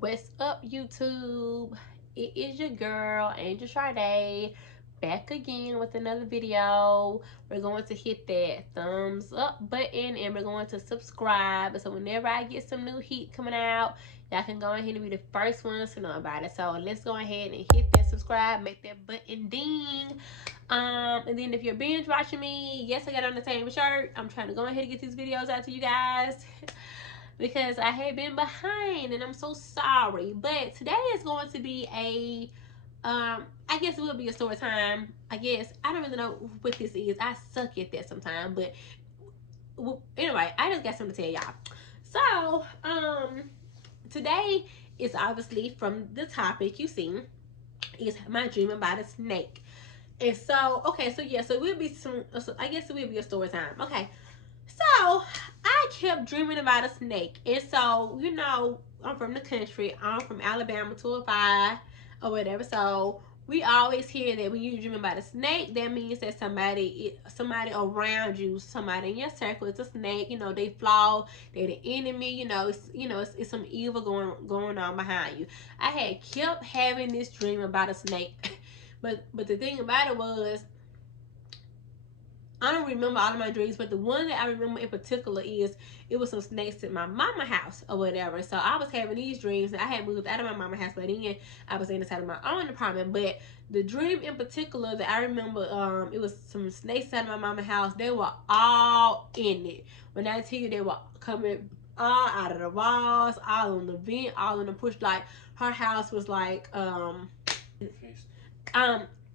What's up, YouTube? It is your girl, Angel Charda, back again with another video. We're going to hit that thumbs up button and we're going to subscribe. So whenever I get some new heat coming out, y'all can go ahead and be the first ones to know about it. So let's go ahead and hit that subscribe, make that button ding. And then if you're binge watching me, yes, I got on the same shirt. I'm trying to go ahead and get these videos out to you guys. Because I had been behind and I'm so sorry. But today is going to be a I guess it will be a story time. I guess I don't really know what this is. I suck at that sometimes, but anyway, I just got something to tell y'all. So today is obviously from the topic you see is my dream about a snake. And so okay, so yeah, so it will be some, I guess it will be a story time. Okay, so I kept dreaming about a snake. And so, you know, I'm from the country. I'm from Alabama 205 or whatever. So we always hear that when you dream about a snake, that means that somebody around you, somebody in your circle, it's a snake. You know, they flaw, they're the enemy. It's some evil going on behind you. I had kept having this dream about a snake, but the thing about it was, I don't remember all of my dreams, but the one that I remember in particular is it was some snakes in my mama house or whatever. So I was having these dreams, and I had moved out of my mama house, but then I was inside of my own apartment. But the dream in particular that I remember, it was some snakes out of my mama house. They were all in it. When I tell you, they were coming all out of the walls, all on the vent, all on the push. Like her house was like,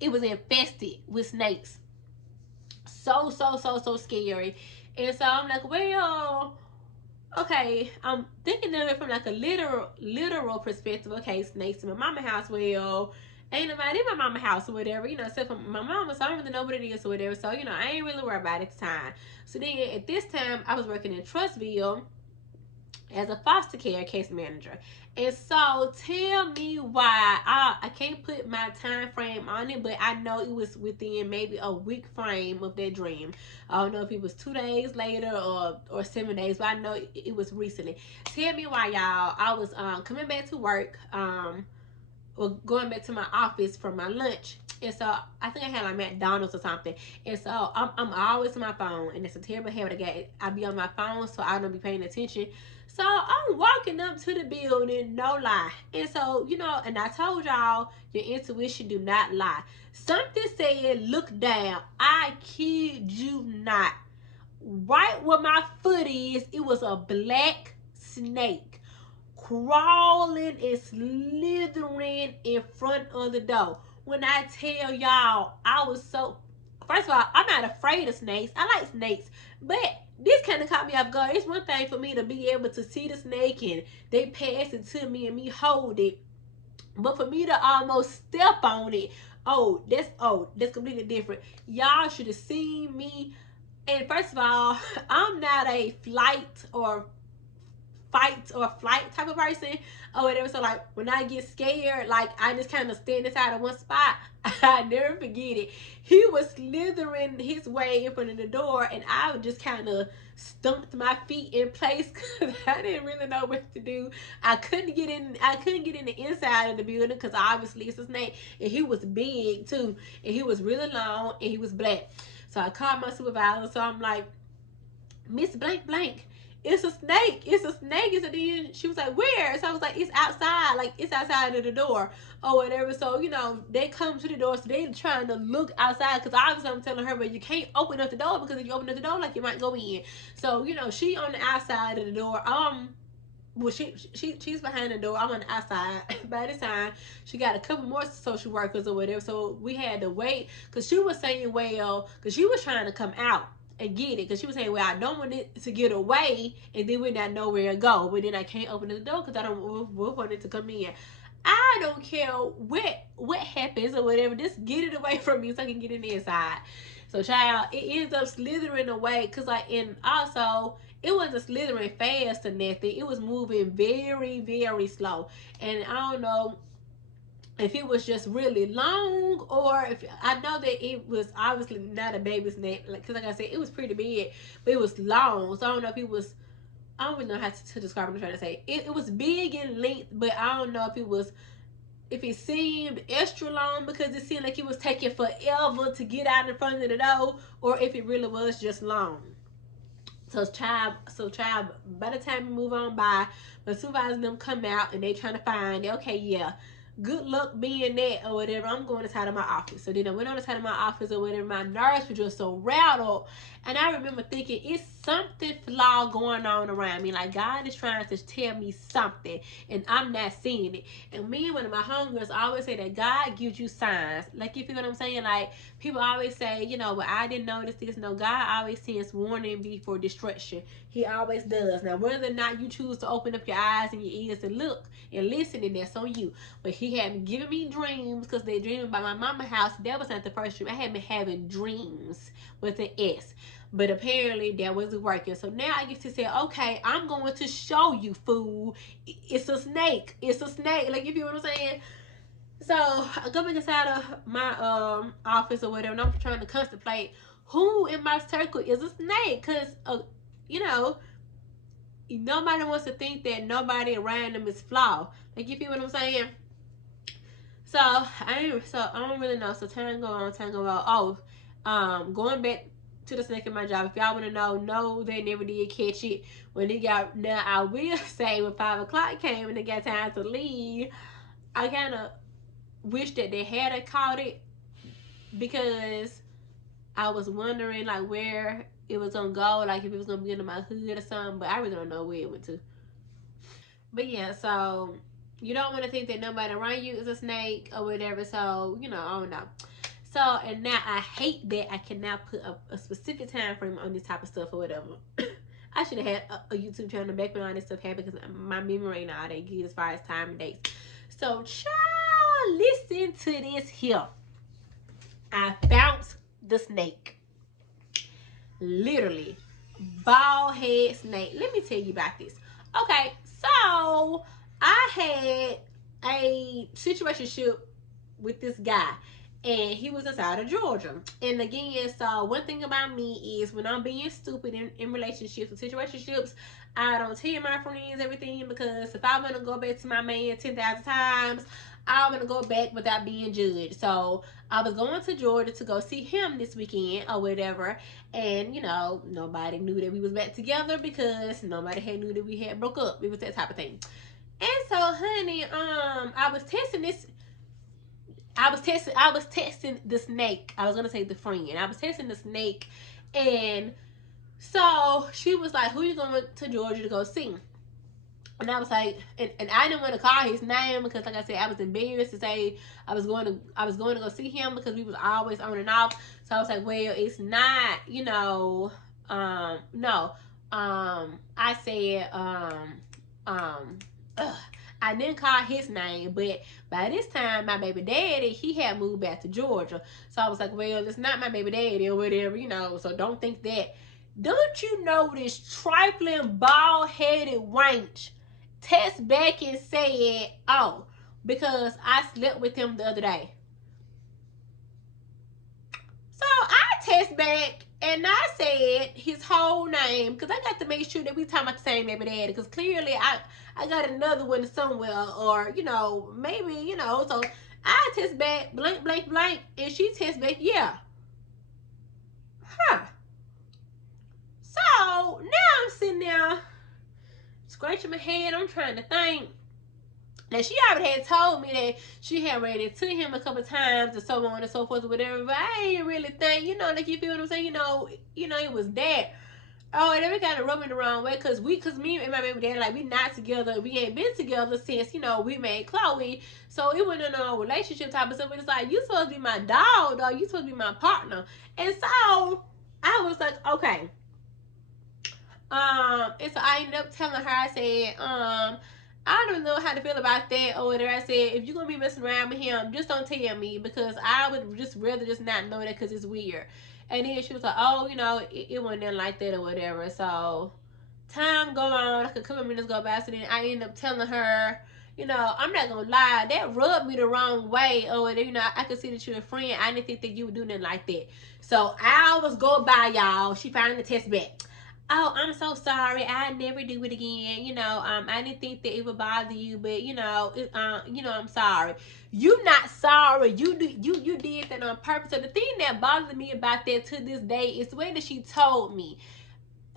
it was infested with snakes. So scary. And so I'm like, well, okay, I'm thinking of it from like a literal perspective. Okay, snakes in my mama house. Well, ain't nobody in my mama house or whatever, except for my mama, so I don't really know what it is or whatever. So, I ain't really worried about it at the time. So then at this time I was working in Trustville as a foster care case manager. And so tell me why I can't put my time frame on it, but I know it was within maybe a week frame of that dream. I don't know if it was 2 days later or 7 days, but I know it was recently. Tell me why, y'all. I was coming back to work, or going back to my office for my lunch. And so I think I had like McDonald's or something. And so I'm always on my phone, and it's a terrible habit I got. I be on my phone, so I don't be paying attention. So I'm walking up to the building, no lie. And so, and I told y'all, your intuition do not lie. Something said, look down. I kid you not. Right where my foot is, it was a black snake crawling and slithering in front of the door. When I tell y'all, I was so, first of all, I'm not afraid of snakes. I like snakes, but this kind of caught me off guard. It's one thing for me to be able to see the snake and they pass it to me and me hold it, but for me to almost step on it, that's completely different. Y'all should have seen me. And first of all, I'm not a fight or flight type of person or whatever. So like when I get scared, like I just kind of stand inside of one spot. I never forget it. He was slithering his way in front of the door, and I just kind of stumped my feet in place because I didn't really know what to do. I couldn't get in the inside of the building because obviously it's a snake, and he was big too, and he was really long, and he was black. So I called my supervisor. So I'm like, Miss Blank Blank, it's a snake. It's a snake. And so then she was like, where? So I was like, it's outside. Like, it's outside of the door or whatever. So, they come to the door. So they trying to look outside because obviously I'm telling her, but you can't open up the door because if you open up the door, like, you might go in. So, she on the outside of the door. Well, she's behind the door. I'm on the outside. By this time, she got a couple more social workers or whatever. So we had to wait because she was saying, well, because she was trying to come out and get it, because she was saying, well, I don't want it to get away and then we not know where to go, but then I can't open the door because I don't want it to come in. I don't care what happens or whatever, just get it away from me so I can get in the inside. So child, it ends up slithering away because and also it wasn't slithering fast or nothing. It was moving very, very slow. And I don't know if it was just really long, or if I know that it was obviously not a baby snake, because like I said, it was pretty big, but it was long. So I don't know if it was I don't really know how to describe what I'm trying to say. It was big in length, but I don't know if it seemed extra long because it seemed like it was taking forever to get out in front of the door, or if it really was just long. So child, by the time we move on by, the supervisors and them come out and they trying to find, okay, yeah, good luck being that or whatever. I'm going to side of my office. So then I went on the side of my office or whatever. My nerves were just so rattled. And I remember thinking, it's something flawed going on around me. Like, God is trying to tell me something, and I'm not seeing it. And me and one of my homegirls always say that God gives you signs. Like, you feel what I'm saying? Like, people always say, well, I didn't notice this. No, God always sends warning before destruction. He always does. Now, whether or not you choose to open up your eyes and your ears and look and listen, and that's on you. But he had been giving me dreams because they dreaming about my mama's house. That was not the first dream. I had been having dreams with an S. But apparently that wasn't working. So now I get to say, okay, I'm going to show you, fool. It's a snake. It's a snake. Like, you feel what I'm saying? So I go back inside of my office or whatever, and I'm trying to contemplate who in my circle is a snake. Because, nobody wants to think that nobody around them is flawed. Like, you feel what I'm saying? So I don't really know. So time go on. Going back to the snake in my job. If y'all want to know, no, they never did catch it. When it got, now I will say when 5 o'clock came and they got time to leave, I kind of wish that they had caught it, because I was wondering like where it was gonna go, like if it was gonna be under my hood or something. But I really don't know where it went to. But yeah, so you don't want to think that nobody around you is a snake or whatever. So I don't know. So, and now I hate that I cannot put a specific time frame on this type of stuff or whatever. I should have had a YouTube channel back when all this stuff happened, because my memory ain't all that good as far as time and dates. So, child, listen to this here. I found the snake. Literally, bald head snake. Let me tell you about this. Okay, so I had a situationship with this guy, and he was inside of Georgia. And again, so one thing about me is when I'm being stupid in relationships and situationships, I don't tell my friends everything, because if I want to go back to my man 10,000 times, I'm going to go back without being judged. So I was going to Georgia to go see him this weekend or whatever. And, nobody knew that we was back together, because nobody had knew that we had broke up. It was that type of thing. And so, honey, I was testing the snake. I was gonna say the friend. I was testing the snake, and so she was like, "Who you going to Georgia to go see?" And I was like, and I didn't want to call his name, because, like I said, I was embarrassed to say I was going to go see him, because we was always on and off. So I was like, well, it's not, no. I said, I didn't call his name, but by this time, my baby daddy, he had moved back to Georgia. So I was like, well, it's not my baby daddy or whatever, so don't think that. Don't you know this trifling, bald-headed wench text back and said, oh, because I slept with him the other day. So I text back and I said his whole name, because I got to make sure that we talking about the same baby daddy, because clearly I got another one somewhere, or maybe so I text back blank blank blank, and she text back, yeah. So now I'm sitting there scratching my head. I'm trying to think. Now, she already had told me that she had ran into him a couple times and so on and so forth or whatever, but I ain't really think, like, you feel what I'm saying? It was that. Oh, and then we kind of rubbing the wrong way, because me and my baby daddy, like, we not together. We ain't been together since, we made Chloe. So it wasn't no relationship type of stuff. But it's like, you supposed to be my dog, though. You supposed to be my partner. And so I was like, okay. And so I ended up telling her, I said, I don't know how to feel about that or whatever. I said, if you're going to be messing around with him, just don't tell me, because I would just rather just not know that, because it's weird. And then she was like, oh, it wasn't nothing like that or whatever. So time go on, like a couple minutes go by. So then I ended up telling her, I'm not going to lie, that rubbed me the wrong way. Or, I could see that you're a friend. I didn't think that you would do nothing like that. So hours go by, y'all. She finally text back. oh, I'm so sorry, I never do it again. I didn't think that it would bother you, but I'm sorry. You not sorry. You did that on purpose. So the thing that bothers me about that to this day is the way that she told me.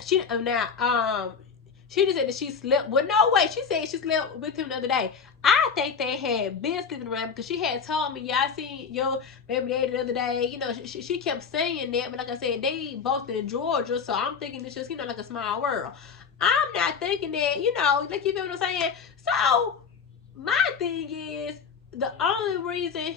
She just said that she slept. Well, no way. She said she slept with him the other day. I think they had been sleeping around because she had told me, yeah, I seen your baby daddy the other day. She kept saying that, but like I said, they both in Georgia, so I'm thinking it's just, like a small world. I'm not thinking that, like, you feel what I'm saying? So, my thing is, the only reason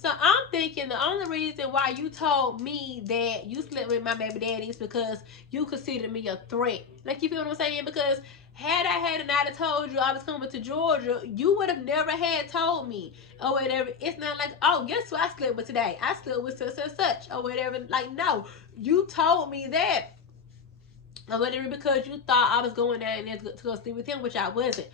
So I'm thinking the only reason why you told me that you slept with my baby daddy is because you considered me a threat. Like, you feel what I'm saying? Because had I had not told you I was coming to Georgia, you would have never had told me or whatever. It's not like, oh, guess who I slept with today? I slept with such and such or whatever. Like, no, you told me that or whatever because you thought I was going down there to go sleep with him, which I wasn't.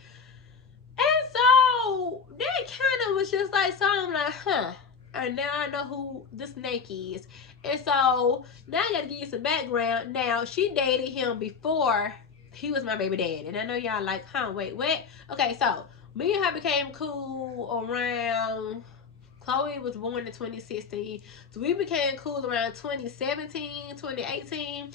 And so that kind of was just like, so I'm like, huh. And now I know who the snake is. And so now I gotta give you some background. Now, she dated him before he was my baby daddy. And I know y'all like, huh, wait, what? Okay, so me and her became cool around, Chloe was born in 2016. So we became cool around 2017, 2018.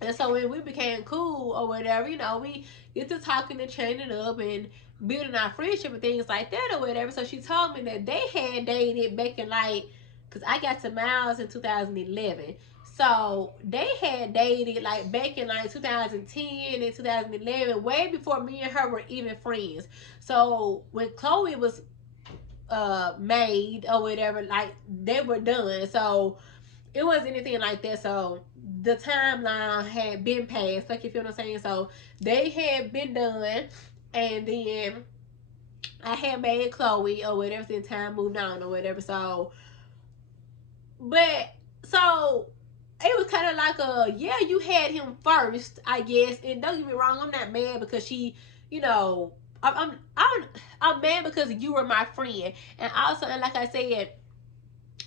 And so when we became cool or whatever, we get to talking and changing up and building our friendship and things like that or whatever. So she told me that they had dated back in because I got to Miles in 2011. So they had dated back in 2010 and 2011, way before me and her were even friends. So when Chloe was made or whatever, they were done. So it wasn't anything like that. So the timeline had been passed, like, you feel what I'm saying? So they had been done, and then I had made Chloe or whatever, since time moved on or whatever. So, but so it was kind of like yeah, you had him first, I guess. And don't get me wrong, I'm not mad because she, you know, I'm mad because you were my friend, and also, and like I said,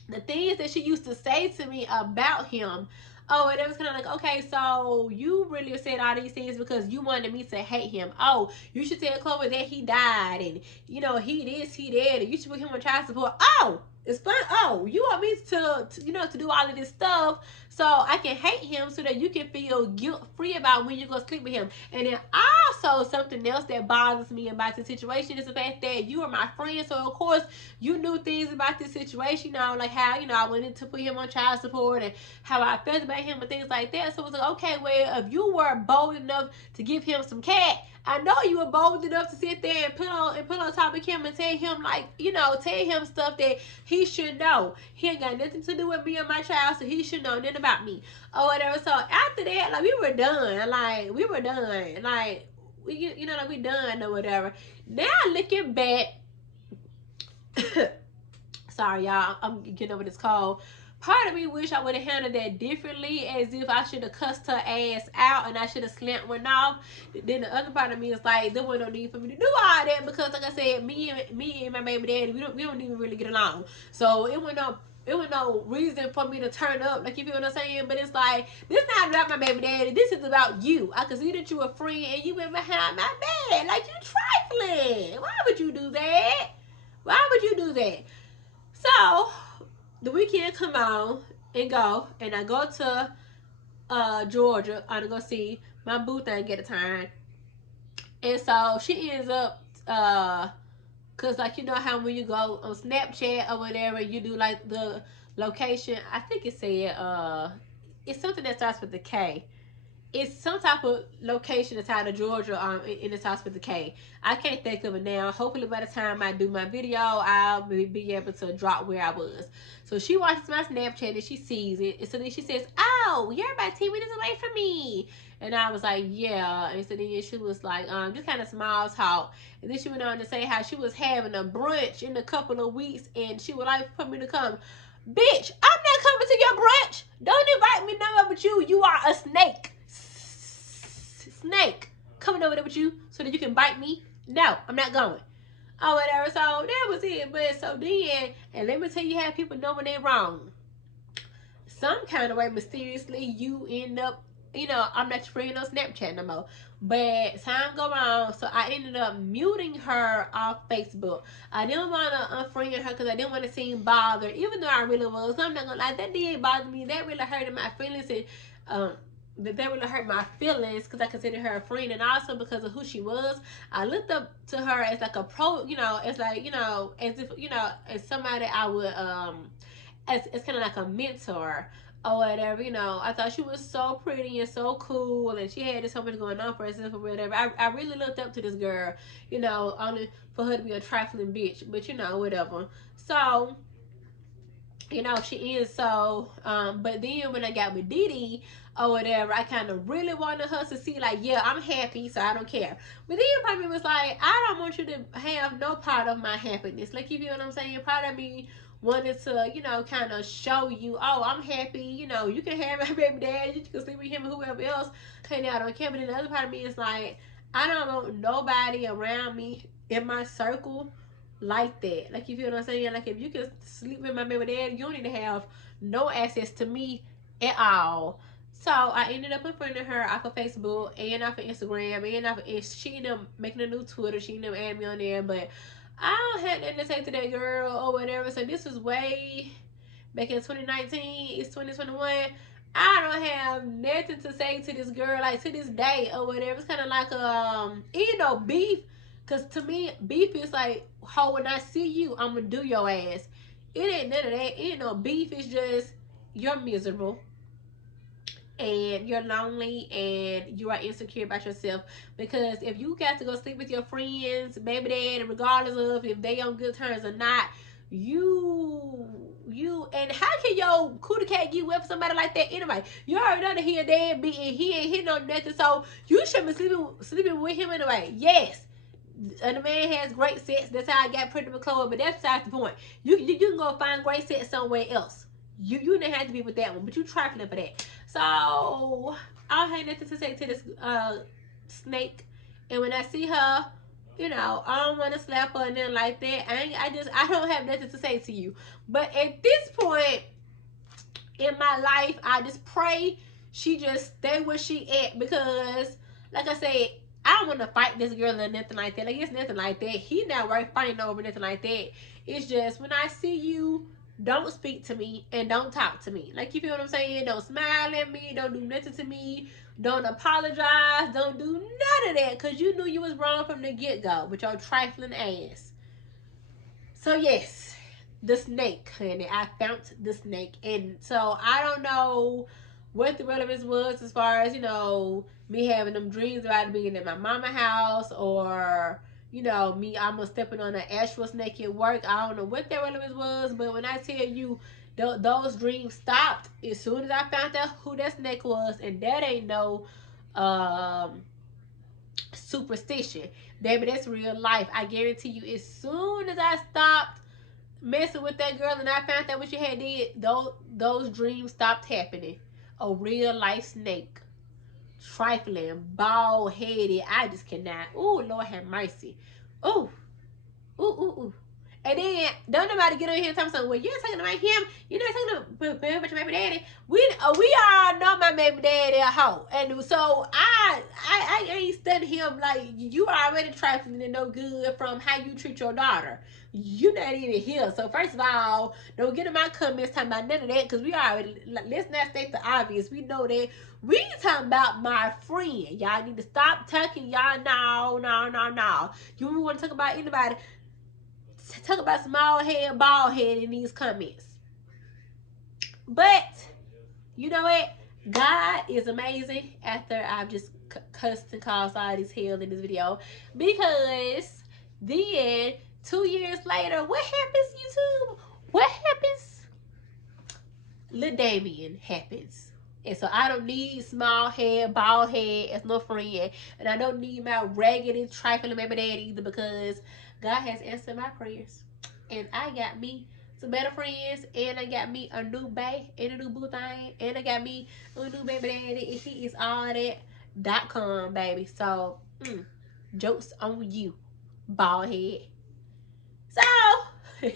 the things that she used to say to me about him. Oh, and it was kind of like, okay, so you really said all these things because you wanted me to hate him. Oh, you should tell Chloe that he died, and he this, he that, and you should put him on child support. Oh, it's fun. Oh, you want me to do all of this stuff so I can hate him so that you can feel guilt free about when you go sleep with him. And then also something else that bothers me about the situation is the fact that you are my friend, so of course you knew things about this situation, like how, I wanted to put him on child support and how I felt about him and things like that. So it was like, okay, well, if you were bold enough to give him some cat, I know you were bold enough to sit there and put on top of him and tell him, tell him stuff that he should know. He ain't got nothing to do with me and my child, so he should know nothing about me or whatever. So after that, we were done. We were done. We done or whatever. Now looking back, sorry y'all, I'm getting over this cold. Part of me wish I would have handled that differently, as if I should have cussed her ass out and I should have slapped one off. Then the other part of me is like, there was no need for me to do all that because, like I said, me and my baby daddy, we don't even really get along. So it was no reason for me to turn up, like, you feel what I'm saying? But it's like, this not about my baby daddy. This is about you. I can see that you a friend and you went behind my back. Like, you trifling. Why would you do that? Why would you do that? So the weekend come on and go, and I go to Georgia. I'm gonna go see my boo thing at a time, and so she ends up cause how when you go on Snapchat or whatever, you do the location. I think it said it's something that starts with the K. It's some type of location that's out of Georgia, in the starts with the K. I can't think of it now. Hopefully by the time I do my video, I'll be able to drop where I was. So she watches my Snapchat and she sees it. And so then she says, oh, you're about 10 minutes away from me. And I was like, yeah. And so then she was like, just kind of small talk. And then she went on to say how she was having a brunch in a couple of weeks and she would like for me to come. Bitch, I'm not coming to your brunch. Don't invite me nowhere but you. You are a snake. Snake coming over there with you so that you can bite me. No, I'm not going. Oh, whatever. So that was it. But so then, and let me tell you how people know when they're wrong. some kind of way, mysteriously, you end up, you know, I'm not your friend on Snapchat no more. But time go on, so I ended up muting her off Facebook. I didn't want to unfriend her because I didn't want to seem bothered, even though I really was. I'm not gonna lie, that did bother me. That really hurted my feelings, and that really hurt my feelings because I considered her a friend, and also because of who she was. I looked up to her as like a pro, you know, as like, you know, as if, you know, as somebody I would as it's kind of like a mentor or whatever, you know. I thought she was so pretty and so cool, and she had so much going on for herself or whatever. I really looked up to this girl, you know, only for her to be a trifling bitch, but you know, whatever. So, you know, she is. So but then when I got with Dee or whatever, I kind of really wanted her to see like, yeah, I'm happy, so I don't care. But then part of me was like, I don't want you to have no part of my happiness. Like, you feel what I'm saying? Part of me wanted to, you know, kind of show you, oh, I'm happy, you know, you can have my baby dad, you can sleep with him or whoever else. Okay, now I don't care. But then the other part of me is like, I don't want nobody around me in my circle like that. Like, you feel what I'm saying? Like, if you can sleep with my baby dad, you don't need to have no access to me at all. So I ended up unfriending her off of Facebook and off of Instagram and off of, she ended up making a new Twitter. She ended up adding me on there, but I don't have nothing to say to that girl or whatever. So this was way back in 2019. It's 2021. I don't have nothing to say to this girl, like to this day or whatever. It's kind of like you know, beef. Cause to me, beef is like, how when I see you, I'm gonna do your ass. It ain't none of that. It ain't no beef. It's just you're miserable and you're lonely and you are insecure about yourself. Because if you got to go sleep with your friends, baby dad, regardless of if they on good terms or not, you and how can your cootie cat get with somebody like that anyway? You already know that he a deadbeat and he ain't hitting on nothing, so you should be sleeping with him anyway. Yes, and the man has great sex. That's how I got pregnant with Chloe. But that's besides the point. You can go find great sex somewhere else. You didn't have to be with that one, but you trifling for that. So I don't have nothing to say to this snake. And when I see her, you know, I don't want to slap her and then like that. I don't have nothing to say to you. But at this point in my life, I just pray she just stay where she at, because like I said, I don't want to fight this girl or nothing like that. Like, it's nothing like that. He not worth fighting over, nothing like that. It's just when I see you, don't speak to me and don't talk to me. Like, you feel what I'm saying? Don't smile at me. Don't do nothing to me. Don't apologize. Don't do none of that, because you knew you was wrong from the get-go with your trifling ass. So yes, the snake, honey. I found the snake. And so I don't know what the relevance was as far as, you know, me having them dreams about being in my mama house, or, you know, me almost stepping on an actual snake at work. I don't know what that relevance was, but when I tell you those dreams stopped as soon as I found out who that snake was, and that ain't no superstition. Baby, that's real life. I guarantee you, as soon as I stopped messing with that girl and I found out what she had did, those dreams stopped happening. A real life snake. Trifling, bald headed. I just cannot. Ooh, Lord have mercy. Ooh. Ooh, ooh, ooh. And then don't nobody get on here and tell me something. Well, you're talking about him. You're not talking about your baby daddy. We all know my baby daddy a hoe, and so I ain't studying him. Like, you already trifling and no good from how you treat your daughter. You not even here. So first of all, don't get in my comments talking about none of that, because we already, let's not state the obvious. We know that we talking about my friend. Y'all need to stop talking. Y'all, no. You want to talk about anybody? Talk about small head, bald head in these comments. But you know what? God is amazing. After I've just cussed and caused all this hell in this video, because then 2 years later, what happens, YouTube? What happens? Lil Damien happens. And so I don't need small head, bald head as no friend. And I don't need my raggedy, trifling baby dad either, because God has answered my prayers. And I got me some better friends. And I got me a new bae and a new boo thing. And I got me a new baby daddy. And he is all that.com, baby. So, jokes on you, bald head. So, that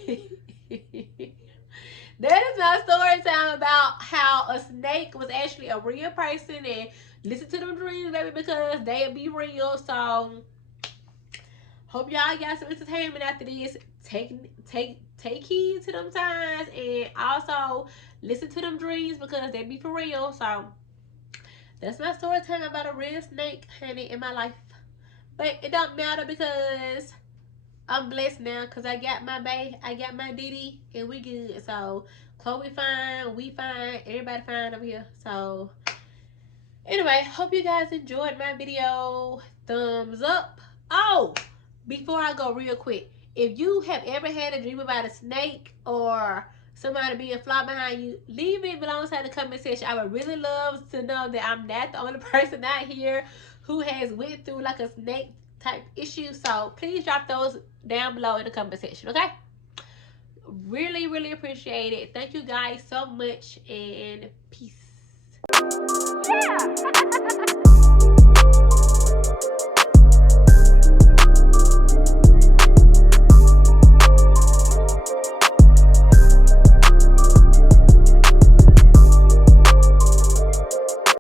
is my story time. time about how a snake was actually a real person, and listen to them dreams, baby, because they'll be real. So hope y'all got some entertainment after this. Take heed to them signs, and also listen to them dreams because they be for real. So that's my story time about a real snake, honey, in my life. But it don't matter because I'm blessed now because I got my bae, I got my Diddy, and we good. So Chloe fine, we fine, everybody fine over here. So anyway, hope you guys enjoyed my video. Thumbs up. Oh, before I go real quick, if you have ever had a dream about a snake or somebody being fly behind you, leave it below inside the comment section. I would really love to know that I'm not the only person out here who has went through like a snake type issue. So please drop those down below in the comment section, okay? Really, really appreciate it. Thank you guys so much, and peace. Yeah.